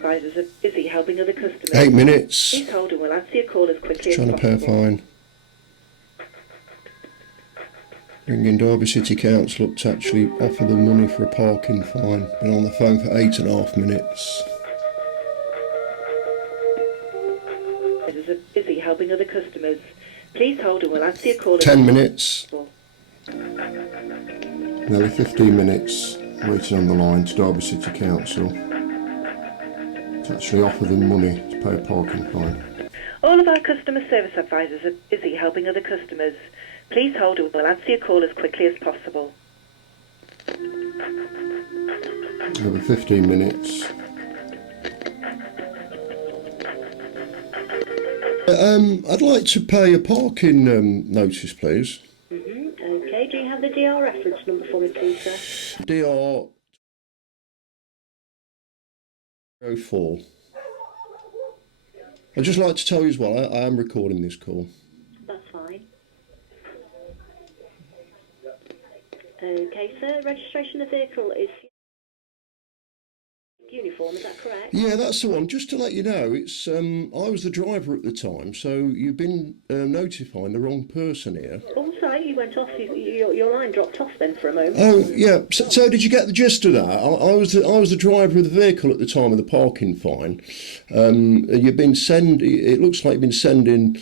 advisors are busy helping other customers. 8 minutes. Please hold and we'll answer your call as quickly as Trying to pay a possible. fine. Ringing Derby City Council up to actually offer them money for a parking fine. Been on the phone for 8.5 minutes. Advisors are busy helping other customers. Please hold and we'll answer your call as 10 minutes. possible. Nearly 15 minutes waiting on the line to Derby City Council to actually offer them money to pay a parking fine. All of our customer service advisors are busy helping other customers. Please hold and we'll answer your call as quickly as possible. Over 15 minutes. I'd like to pay a parking notice, please. Okay, do you have the DR reference number for me, please, sir? DR 04. I'd just like to tell you as well, I am recording this call. That's fine. Okay, sir, registration of the vehicle is uniform, is that correct? Yeah, that's the one. Just to let you know, it's I was the driver at the time, so you've been notifying the wrong person here. Oh, sorry, you went off. Your line dropped off then for a moment. Oh, yeah. So did you get the gist of that? I was the driver of the vehicle at the time of the parking fine. You've been it looks like you've been sending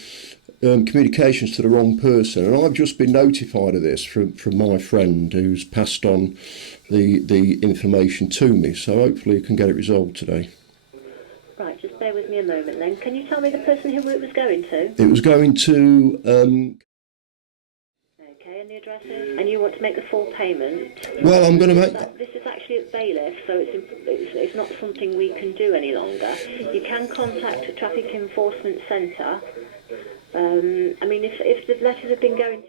communications to the wrong person, and I've just been notified of this from my friend who's passed on the information to me, so hopefully you can get it resolved today. Right, just bear with me a moment then. Can you tell me the person who it was going to? It was going to Okay, and the address is? And you want to make the full payment? well, I'm going to make... This is actually at Bailiffs, so it's not something we can do any longer. You can contact the Traffic Enforcement Centre. I mean, if the letters have been going to...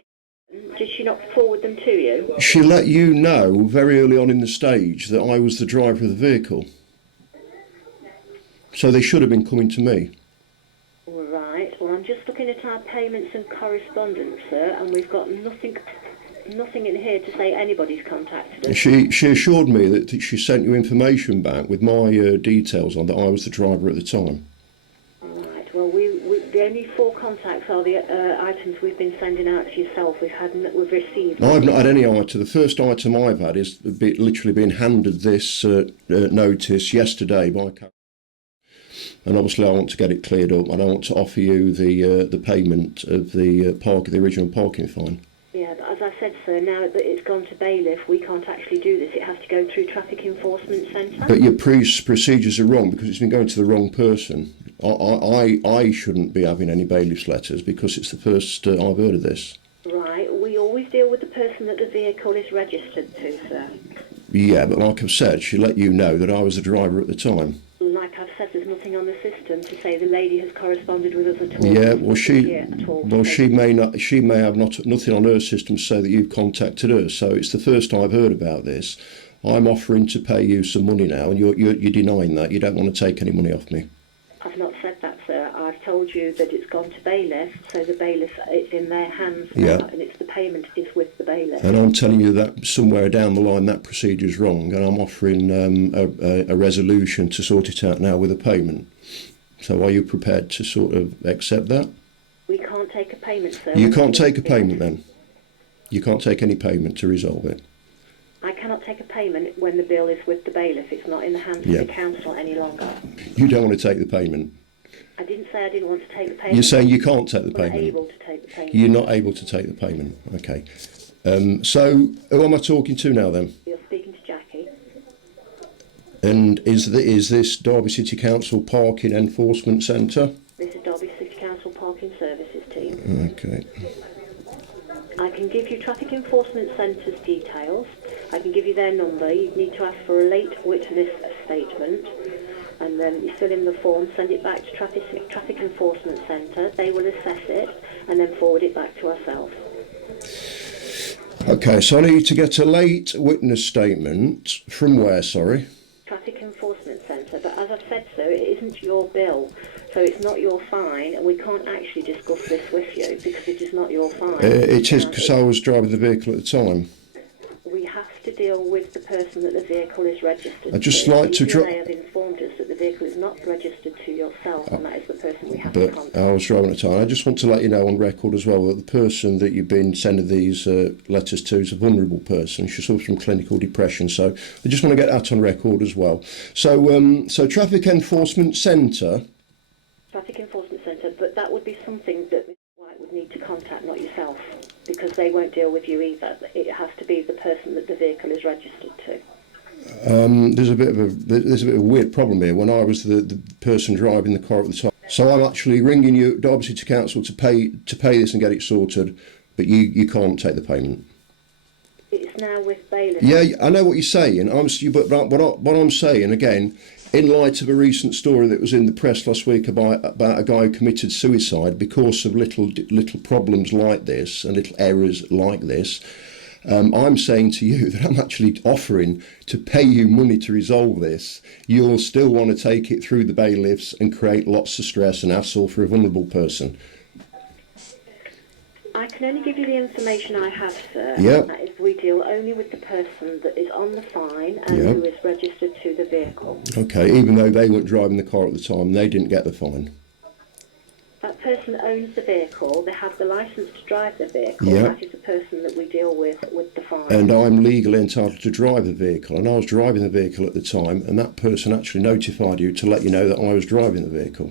Did she not forward them to you? She let you know very early on in the stage that I was the driver of the vehicle. So they should have been coming to me. Right, well, I'm just looking at our payments and correspondence, sir, and we've got nothing in here to say anybody's contacted us. She assured me that she sent you information back with my details on that I was the driver at the time. Right, well, the only 4 contacts are the items we've been sending out to yourself. We've received. I've not had any item. The first item I've had is literally being handed this notice yesterday by. And obviously, I want to get it cleared up, and I want to offer you the payment of the original parking fine. Yeah, but as I said, sir, now that it's gone to bailiff, we can't actually do this. It has to go through Traffic Enforcement Centre. But your procedures are wrong because it's been going to the wrong person. I shouldn't be having any bailiff's letters because it's the first I've heard of this. Right, we always deal with the person that the vehicle is registered to, sir. Yeah, but like I've said, she let you know that I was the driver at the time. Like I've said, there's nothing on the system to say the lady has corresponded with us at all. Yeah, well, she may have nothing on her system to say that you've contacted her. So it's the first I've heard about this. I'm offering to pay you some money now, and you're denying that. You don't want to take any money off me. I've not said that, sir. I've told you that it's gone to bailiff, so the bailiff, it's in their hands now, and it's the payment is with the bailiff. And I'm telling you that somewhere down the line that procedure's wrong, and I'm offering a resolution to sort it out now with a payment. So are you prepared to sort of accept that? We can't take a payment, sir. You can't take a payment then? You can't take any payment to resolve it? I cannot take a payment when the bill is with the bailiff. It's not in the hands of the council any longer. You don't want to take the payment? I didn't say I didn't want to take the payment. You're saying you can't take the payment? I'm not able to take the payment. You're not able to take the payment, okay. So who am I talking to now then? You're speaking to Jackie. And is this Derby City Council Parking Enforcement Centre? This is Derby City Council Parking Services team. Okay. I can give you Traffic Enforcement Centre's details. I can give you their number. You need to ask for a late witness statement, and then you fill in the form, send it back to Traffic Enforcement Centre. They will assess it and then forward it back to ourselves. Okay, so I need to get a late witness statement from where, sorry? Traffic Enforcement Centre, but as I've said, sir, it isn't your bill, so it's not your fine, and we can't actually discuss this with you because it is not your fine. It is because I was driving the vehicle at the time. We have have to deal with the person that the vehicle is registered I'd just to. like to DVLA have informed us that the vehicle is not registered to yourself, and that is the person we have to But contact. I was driving at the time. I just want to let you know on record as well that the person that you've been sending these letters to is a vulnerable person. She suffers from clinical depression. So I just want to get that on record as well. So Traffic Enforcement Centre. Traffic Enforcement Centre, but that would be something that Mr. White would need to contact, not yourself, because they won't deal with you either. It has to be the person that the vehicle is registered to. There's a bit of a weird problem here. When I was the person driving the car at the time, so I'm actually ringing you, Derby City Council, to pay this and get it sorted, but you can't take the payment. It's now with Bailiffs. Yeah, I know what you're saying. What I'm saying again, in light of a recent story that was in the press last week about a guy who committed suicide because of little problems like this and little errors like this. I'm saying to you that I'm actually offering to pay you money to resolve this. You'll still want to take it through the bailiffs and create lots of stress and hassle for a vulnerable person. I can only give you the information I have, sir. Yep. And that is, we deal only with the person that is on the fine and Yep. who is registered to the vehicle. Okay, even though they weren't driving the car at the time, they didn't get the fine. That person owns the vehicle, they have the licence to drive the vehicle, Yep. that is the person that we deal with the fine. And I'm legally entitled to drive the vehicle, and I was driving the vehicle at the time, and that person actually notified you to let you know that I was driving the vehicle.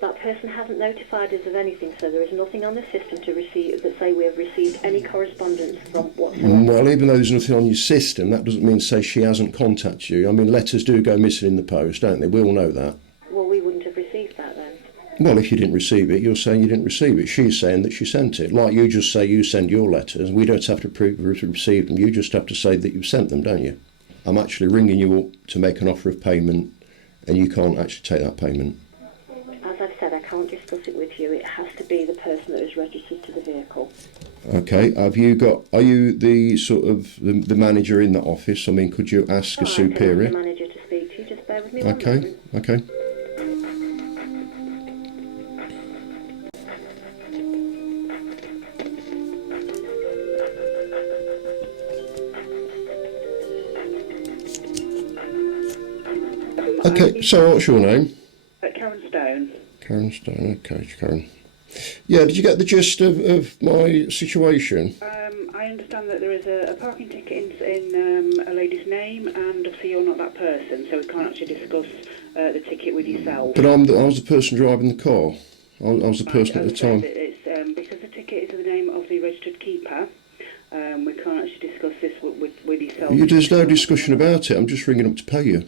That person hasn't notified us of anything, so there is nothing on the system to receive that say we have received any correspondence from whatsoever. Well, even though there's nothing on your system, that doesn't mean to say she hasn't contacted you. I mean, letters do go missing in the post, don't they? We all know that. Well, we wouldn't have received that then. Well, if you didn't receive it, you're saying you didn't receive it. She's saying that she sent it. Like you just say you send your letters, we don't have to prove you've received them. You just have to say that you've sent them, don't you? I'm actually ringing you up to make an offer of payment, and you can't actually take that payment. As I've said, I can't discuss it with you. It has to be the person that is registered to the vehicle. Okay, are you the sort of the manager in the office? I mean, could you ask a superior? I can ask the manager to speak to you. Just bear with me one Okay, moment. okay. Okay, so what's your name? Karen Stone. Karen Stone, okay, Karen. Yeah, did you get the gist of my situation? I understand that there is a parking ticket in a lady's name, and obviously you're not that person, so we can't actually discuss the ticket with yourself. But I was the person driving the car. I was the person at the time. It's, because the ticket is in the name of the registered keeper, we can't actually discuss this with yourself. There's no discussion about it. I'm just ringing up to pay you.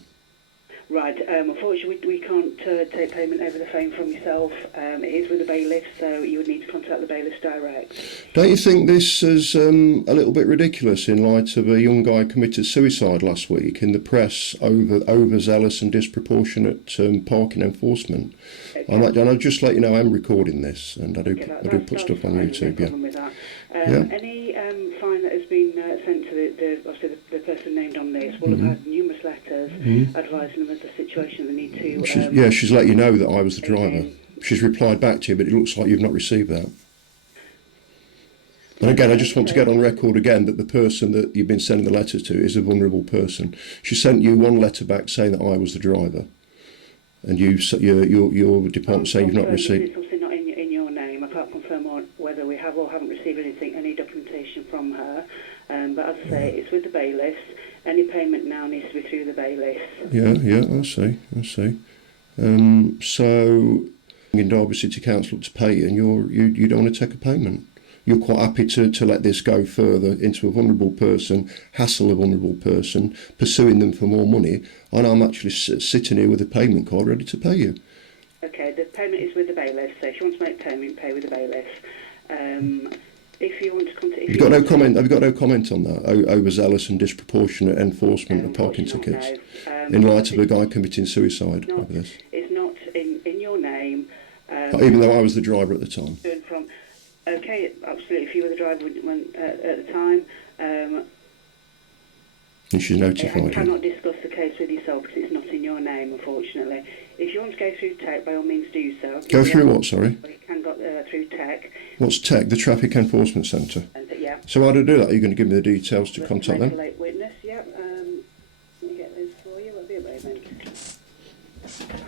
Right, unfortunately we can't take payment over the phone from yourself. It is with the bailiff, so you would need to contact the bailiffs direct. Don't you think this is a little bit ridiculous in light of a young guy committed suicide last week in the press over overzealous and disproportionate parking enforcement? Okay. And I'll just let you know I'm recording this, and I do put stuff on fine, YouTube. no Yeah. problem with that. Yeah. Any fine that has been sent to obviously the person named on this will have had numerous letters advising them of the situation they need to. She's let you know that I was the driver. again. She's replied back to you, but it looks like you've not received that. And again, I just want to get on record again that the person that you've been sending the letters to is a vulnerable person. She sent you one letter back saying that I was the driver, and your department saying you've not received. It's obviously not in your name. I can't confirm whether we have or haven't received any documentation from her. But as I say, it's with the bailiffs. Any payment now needs to be through the bailiffs. Yeah, I see. So, in Derby City Council to pay you, and you don't want to take a payment. You're quite happy to let this go further into a vulnerable person, hassle a vulnerable person, pursuing them for more money, and I'm actually sitting here with a payment card ready to pay you. Okay, the payment is with the bailiff, so if you want to make payment, pay with the bailiff. If you want to contact... Have you got no comment on that? Overzealous and disproportionate enforcement of parking tickets? No. In light of a guy committing suicide over this? It's not in your name. Even though I was the driver at the time? Okay, absolutely. If you were the driver at the time... And she's notified I you? cannot discuss the case with yourself because it's not in your name, unfortunately. If you want to go through tech, by all means do so. Go through what, sorry? You can go through tech. What's tech? The Traffic Enforcement Centre? Yeah. So how do I do that? Are you going to give me the details to contact them? Make a late witness. Thanks.